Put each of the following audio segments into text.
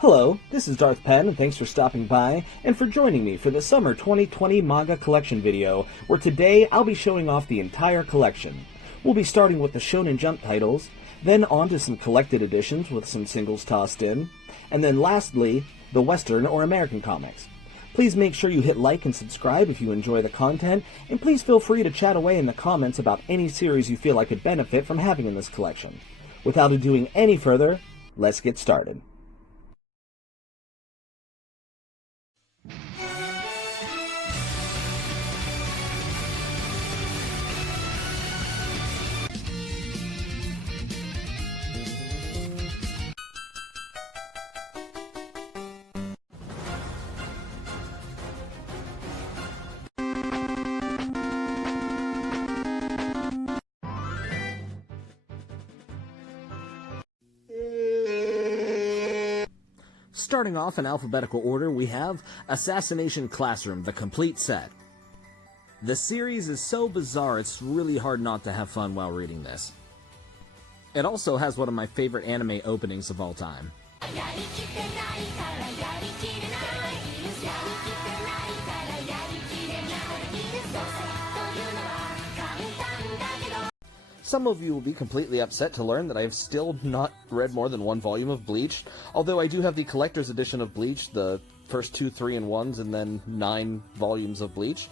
Hello, this is Darth Penn, and thanks for stopping by, and for joining me for the Summer 2020 Manga Collection video, where today I'll be showing off the entire collection. We'll be starting with the Shonen Jump titles, then on to some collected editions with some singles tossed in, and then lastly, the Western or American comics. Please make sure you hit like and subscribe if you enjoy the content, and please feel free to chat away in the comments about any series you feel I could benefit from having in this collection. Without doing any further, let's get started. Starting off in alphabetical order, we have Assassination Classroom, the complete set. The series is so bizarre, it's really hard not to have fun while reading this. It also has one of my favorite anime openings of all time. Some of you will be completely upset to learn that I have still not read more than one volume of Bleach, although I do have the collector's edition of Bleach, the first 2 3-in-1s, and then 9 volumes of Bleach.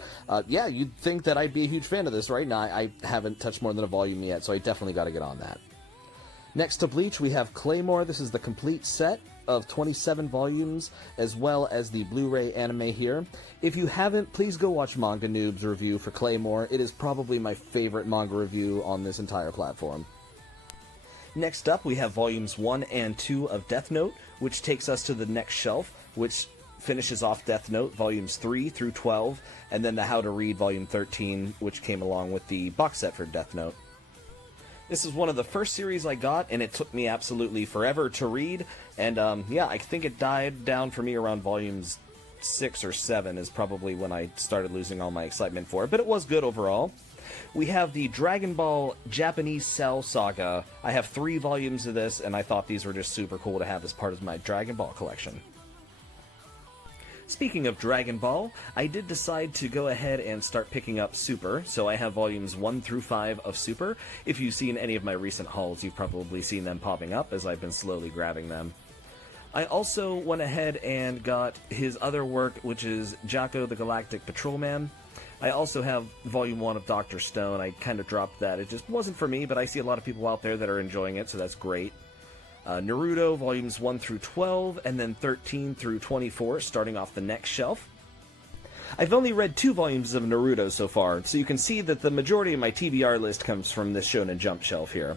Yeah, you'd think that I'd be a huge fan of this, right? Now, I haven't touched more than a volume yet, so I definitely got to get on that. Next to Bleach, we have Claymore. This is the complete set of 27 volumes, as well as the Blu-ray anime here. If you haven't, please go watch Manga Noob's review for Claymore. It is probably my favorite manga review on this entire platform. Next up, we have volumes 1 and 2 of Death Note, which takes us to the next shelf, which finishes off Death Note, volumes 3 through 12, and then the How to Read, volume 13, which came along with the box set for Death Note. This is one of the first series I got, and it took me absolutely forever to read, and yeah, I think it died down for me around volumes 6 or 7 is probably when I started losing all my excitement for it, but it was good overall. We have the Dragon Ball Japanese Cell Saga. I have 3 volumes of this, and I thought these were just super cool to have as part of my Dragon Ball collection. Speaking of Dragon Ball, I did decide to go ahead and start picking up Super, so I have volumes 1 through 5 of Super. If you've seen any of my recent hauls, you've probably seen them popping up as I've been slowly grabbing them. I also went ahead and got his other work, which is Jocko the Galactic Patrolman. I also have volume 1 of Dr. Stone. I kind of dropped that. It just wasn't for me, but I see a lot of people out there that are enjoying it, so that's great. Naruto, volumes 1 through 12, and then 13 through 24, starting off the next shelf. I've only read 2 volumes of Naruto so far, so you can see that the majority of my TBR list comes from this Shonen Jump shelf here.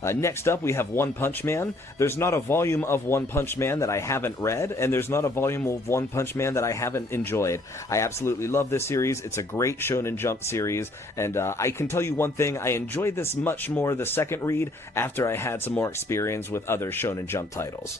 Next up, we have One Punch Man. There's not a volume of One Punch Man that I haven't read, and there's not a volume of One Punch Man that I haven't enjoyed. I absolutely love this series. It's a great Shonen Jump series, and I can tell you one thing, I enjoyed this much more the second read after I had some more experience with other Shonen Jump titles.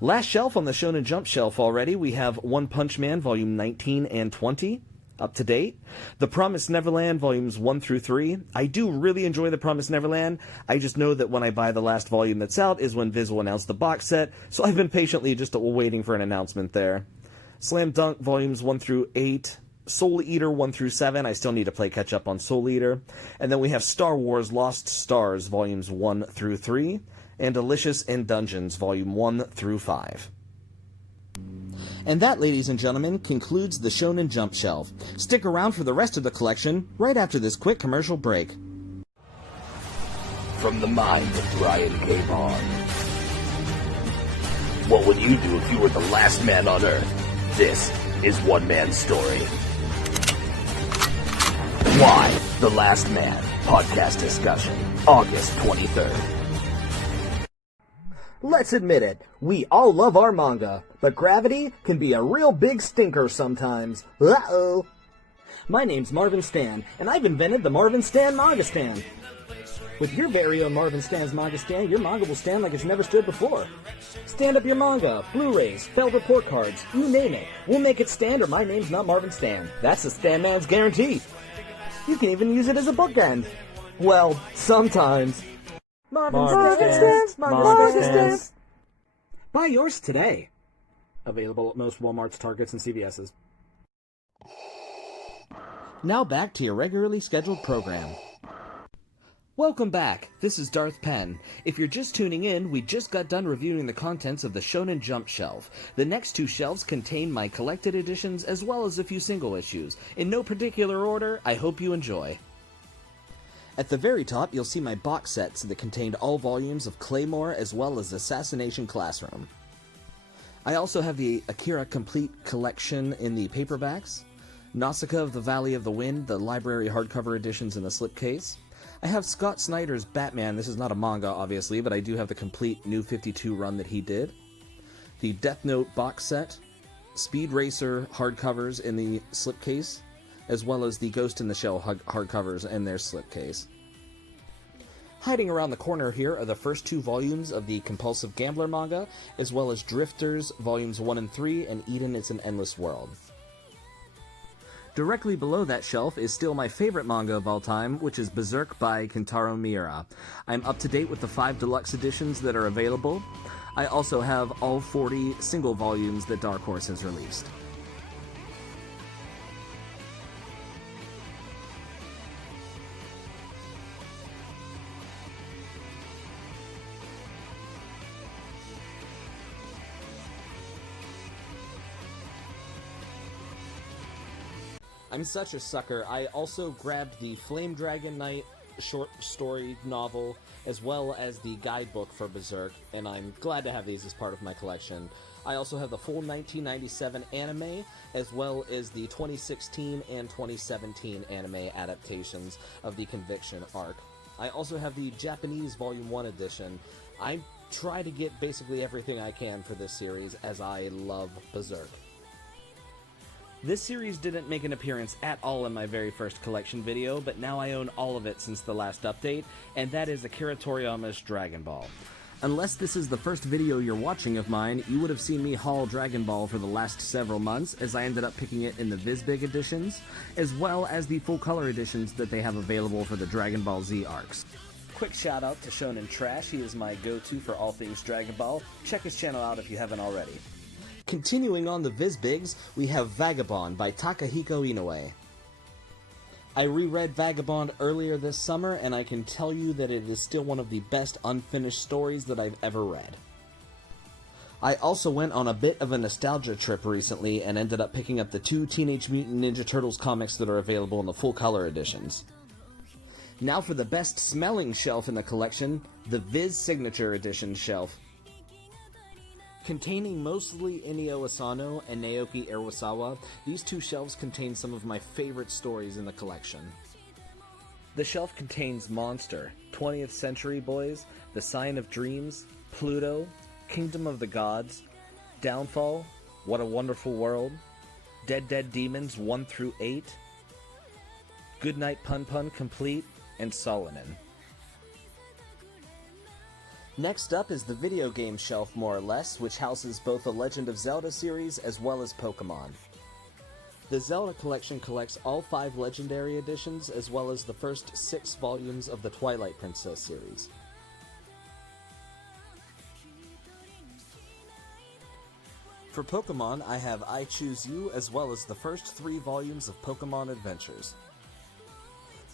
Last shelf on the Shonen Jump shelf already, we have One Punch Man, volume 19 and 20. Up to date. The Promised Neverland, volumes 1 through 3. I do really enjoy The Promised Neverland. I just know that when I buy the last volume that's out is when Viz will announce the box set, so I've been patiently just waiting for an announcement there. Slam Dunk, volumes 1 through 8. Soul Eater 1 through 7. I still need to play catch up on Soul Eater. And then we have Star Wars Lost Stars, volumes 1 through 3. And Delicious in Dungeons, volume 1 through 5. And that, ladies and gentlemen, concludes the Shonen Jump shelf. Stick around for the rest of the collection right after this quick commercial break. From the mind of Brian K. Vaughan. What would you do if you were the last man on Earth? This is One Man's Story. Why? The Last Man podcast discussion, August 23rd. Let's admit it, we all love our manga, but gravity can be a real big stinker sometimes. Uh-oh. My name's Marvin Stan, and I've invented the Marvin Stan Manga Stand. With your very own Marvin Stan's Manga Stand, your manga will stand like it's never stood before. Stand up your manga, Blu-rays, felt report cards, you name it. We'll make it stand or my name's not Marvin Stan. That's the Stan Man's guarantee. You can even use it as a bookend. Well, sometimes. Marvin Stands. Buy yours today. Available at most Walmarts, Targets, and CVS's. Now back to your regularly scheduled program. Welcome back. This is Darth Penn. If you're just tuning in, we just got done reviewing the contents of the Shonen Jump shelf. The next two shelves contain my collected editions as well as a few single issues. In no particular order, I hope you enjoy. At the very top, you'll see my box sets that contained all volumes of Claymore as well as Assassination Classroom. I also have the Akira Complete Collection in the paperbacks, Nausicaa of the Valley of the Wind, the library hardcover editions in the slipcase. I have Scott Snyder's Batman. This is not a manga, obviously, but I do have the complete New 52 run that he did. The Death Note box set, Speed Racer hardcovers in the slipcase, as well as the Ghost in the Shell hardcovers in their slipcase. Hiding around the corner here are the first two volumes of the Compulsive Gambler manga, as well as Drifters Volumes 1 and 3, and Eden It's an Endless World. Directly below that shelf is still my favorite manga of all time, which is Berserk by Kentaro Miura. I'm up to date with the 5 deluxe editions that are available. I also have all 40 single volumes that Dark Horse has released. I'm such a sucker. I also grabbed the Flame Dragon Knight short story novel, as well as the guidebook for Berserk, and I'm glad to have these as part of my collection. I also have the full 1997 anime, as well as the 2016 and 2017 anime adaptations of the Conviction arc. I also have the Japanese Volume 1 edition. I try to get basically everything I can for this series, as I love Berserk. This series didn't make an appearance at all in my very first collection video, but now I own all of it since the last update, and that is Akira Toriyama's Dragon Ball. Unless this is the first video you're watching of mine, you would have seen me haul Dragon Ball for the last several months, as I ended up picking it in the VizBig editions, as well as the full-color editions that they have available for the Dragon Ball Z arcs. Quick shout out to ShonenTrash, he is my go-to for all things Dragon Ball. Check his channel out if you haven't already. Continuing on the VizBigs, we have Vagabond by Takahiko Inoue. I reread Vagabond earlier this summer, and I can tell you that it is still one of the best unfinished stories that I've ever read. I also went on a bit of a nostalgia trip recently and ended up picking up the 2 Teenage Mutant Ninja Turtles comics that are available in the full-color editions. Now for the best-smelling shelf in the collection, the Viz Signature Edition shelf. Containing mostly Inio Asano and Naoki Urasawa, these two shelves contain some of my favorite stories in the collection. The shelf contains Monster, 20th Century Boys, The Sign of Dreams, Pluto, Kingdom of the Gods, Downfall, What a Wonderful World, Dead Dead Demons 1 through 8, Goodnight Pun Pun Complete, and Solonin. Next up is the video game shelf, more or less, which houses both the Legend of Zelda series as well as Pokemon. The Zelda Collection collects all 5 Legendary editions as well as the first 6 volumes of the Twilight Princess series. For Pokemon, I have I Choose You as well as the first 3 volumes of Pokemon Adventures.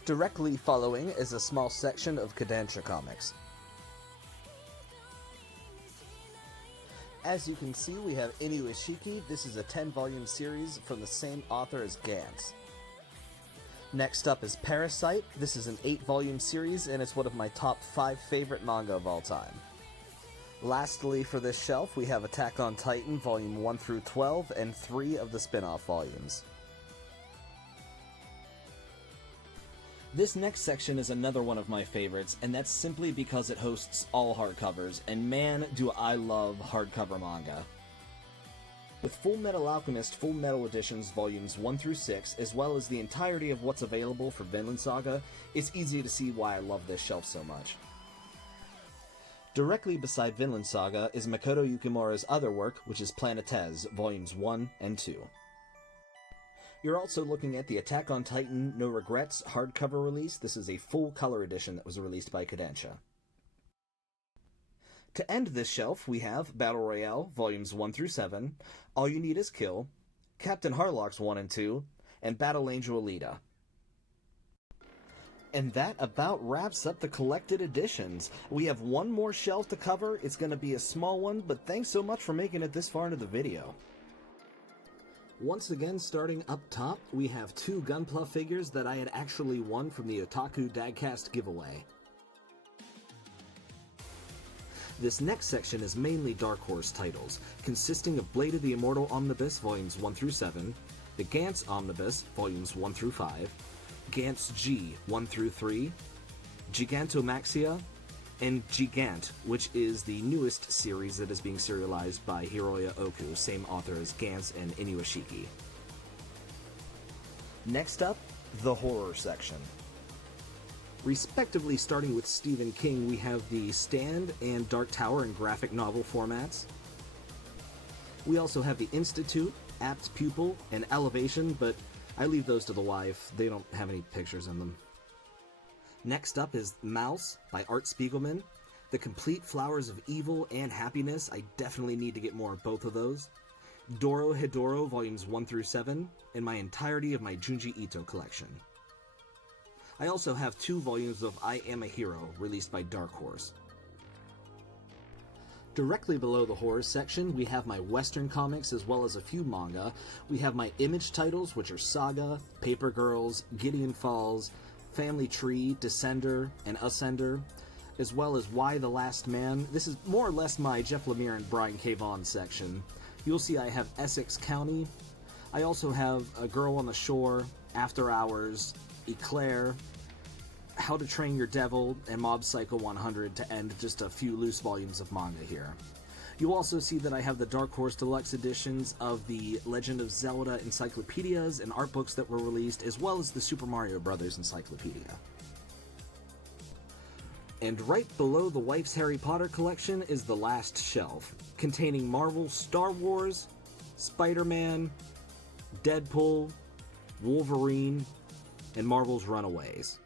Directly following is a small section of Kodansha comics. As you can see, we have Inuishiki. This is a 10-volume series from the same author as Gantz. Next up is Parasite. This is an 8-volume series, and it's one of my top 5 favorite manga of all time. Lastly, for this shelf, we have Attack on Titan, Volume 1 through 12, and 3 of the spin-off volumes. This next section is another one of my favorites, and that's simply because it hosts all hardcovers, and man, do I love hardcover manga. With Full Metal Alchemist Full Metal Editions Volumes 1 through 6, as well as the entirety of what's available for Vinland Saga, it's easy to see why I love this shelf so much. Directly beside Vinland Saga is Makoto Yukimura's other work, which is Planetez, Volumes 1 and 2. You're also looking at the Attack on Titan No Regrets hardcover release. This is a full color edition that was released by Kodansha. To end this shelf, we have Battle Royale, Volumes 1 through 7, All You Need Is Kill, Captain Harlock's 1 and 2, and Battle Angel Alita. And that about wraps up the collected editions. We have one more shelf to cover. It's going to be a small one, but thanks so much for making it this far into the video. Once again, starting up top, we have 2 Gunpla figures that I had actually won from the Otaku Dadcast giveaway. This next section is mainly Dark Horse titles, consisting of Blade of the Immortal Omnibus Volumes 1 through 7, the Gantz Omnibus Volumes 1 through 5, Gantz G 1 through 3, Gigantomaxia, and Gigant, which is the newest series that is being serialized by Hiroya Oku, same author as Gantz and Inuishiki. Next up, the horror section. Respectively, starting with Stephen King, we have the Stand and Dark Tower in graphic novel formats. We also have the Institute, Apt Pupil, and Elevation, but I leave those to the wife. They don't have any pictures in them. Next up is Mouse by Art Spiegelman. The Complete Flowers of Evil and Happiness. I definitely need to get more of both of those. Doro Hedoro Volumes 1 through 7, and my entirety of my Junji Ito collection. I also have 2 volumes of I Am a Hero, released by Dark Horse. Directly below the horror section, we have my Western comics as well as a few manga. We have my Image titles, which are Saga, Paper Girls, Gideon Falls, Family Tree, Descender, and Ascender, as well as Why the Last Man. This is more or less my Jeff Lemire and Brian K. Vaughan section. You'll see I have Essex County. I also have A Girl on the Shore, After Hours, Eclair, How to Train Your Devil, and Mob Psycho 100 to end just a few loose volumes of manga here. You'll also see that I have the Dark Horse Deluxe editions of the Legend of Zelda encyclopedias and art books that were released, as well as the Super Mario Bros. Encyclopedia. And right below the wife's Harry Potter collection is the last shelf, containing Marvel's Star Wars, Spider-Man, Deadpool, Wolverine, and Marvel's Runaways.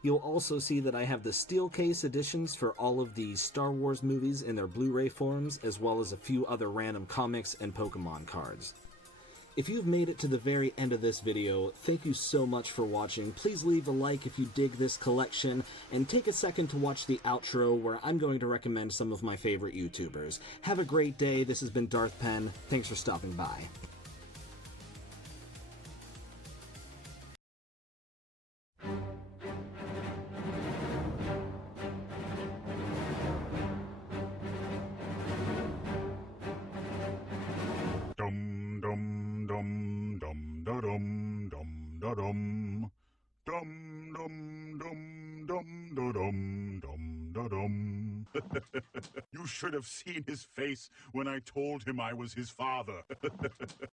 You'll also see that I have the steel case editions for all of the Star Wars movies in their Blu-ray forms, as well as a few other random comics and Pokemon cards. If you've made it to the very end of this video, thank you so much for watching. Please leave a like if you dig this collection, and take a second to watch the outro where I'm going to recommend some of my favorite YouTubers. Have a great day. This has been Darth Penn. Thanks for stopping by. Dum dum dum dum da dum dum da dum dum dum dum dum da dum dum da dum. You should have seen his face when I told him I was his father.